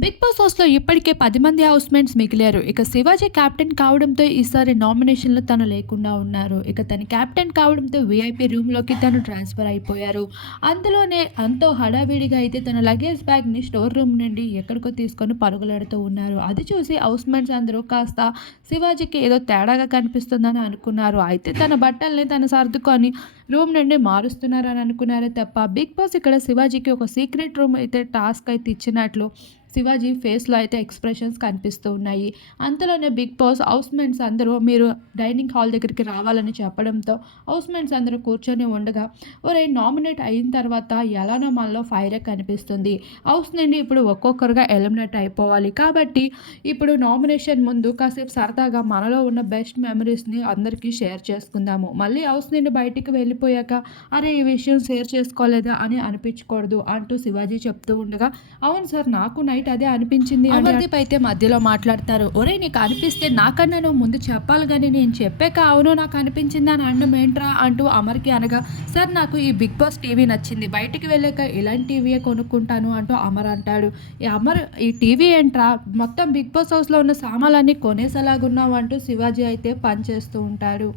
Big boss హౌస్లో ఇప్పటికే పది మంది హౌస్మేట్స్ మిగిలారు. ఇక శివాజీ క్యాప్టెన్ కావడంతో ఈసారి నామినేషన్లో తను లేకుండా ఉన్నారు. ఇక తను క్యాప్టెన్ కావడంతో వీఐపీ రూమ్లోకి తను ట్రాన్స్ఫర్ అయిపోయారు. అందులోనే అంతో హడావిడిగా అయితే తన లగేజ్ బ్యాగ్ని స్టోర్ రూమ్ నుండి ఎక్కడికో తీసుకొని పరుగులాడుతూ ఉన్నారు. అది చూసి హౌస్మేట్స్ అందరూ కాస్త శివాజీకి ఏదో తేడాగా కనిపిస్తుందని అనుకున్నారు. అయితే తన బట్టల్ని తను సర్దుకొని రూమ్ నుండి మారుస్తున్నారని అనుకున్నారే తప్ప బిగ్ బాస్ ఇక్కడ శివాజీకి ఒక సీక్రెట్ రూమ్ అయితే టాస్క్ అయితే ఇచ్చినట్లు శివాజీ ఫేస్లో అయితే ఎక్స్ప్రెషన్స్ కనిపిస్తూ ఉన్నాయి. అంతలోనే బిగ్ బాస్ హౌస్మెంట్స్ అందరూ మీరు డైనింగ్ హాల్ దగ్గరికి రావాలని చెప్పడంతో హౌస్మెంట్స్ అందరూ కూర్చొని ఉండగా ఒరే నామినేట్ అయిన తర్వాత ఎలానో మనలో ఫైరే కనిపిస్తుంది. హౌస్ నుండి ఇప్పుడు ఒక్కొక్కరుగా ఎలిమినేట్ అయిపోవాలి. కాబట్టి ఇప్పుడు నామినేషన్ ముందు కాసేపు సరదాగా మనలో ఉన్న బెస్ట్ మెమరీస్ని అందరికీ షేర్ చేసుకుందాము. మళ్ళీ హౌస్ నుండి బయటికి వెళ్ళిపోయాక అరే ఈ విషయం షేర్ చేసుకోలేదా? అని అనిపించకూడదు అంటూ శివాజీ చెప్తూ ఉండగా అవును సార్ నాకు నైట్ అదే అనిపించింది అమర్దీప్ అయితే మధ్యలో మాట్లాడతారు. ఒరే నీకు అనిపిస్తే నాకన్నా నువ్వు ముందు చెప్పాలి కానీ నేను చెప్పాక అవును నాకు అనిపించింది అని అనడం ఏంట్రా అంటూ అమర్కి అనగా సార్ నాకు ఈ బిగ్ బాస్ టీవీ నచ్చింది. బయటికి వెళ్ళాక ఇలాంటి టీవీయే కొనుక్కుంటాను అంటూ అమర్ అంటాడు. ఈ అమర్ ఈ టీవీ ఏంట్రా? మొత్తం బిగ్ బాస్ హౌస్లో ఉన్న సామాన్లన్నీ కొనేసేలాగున్నావు అంటూ శివాజీ అయితే పనిచేస్తూ ఉంటాడు.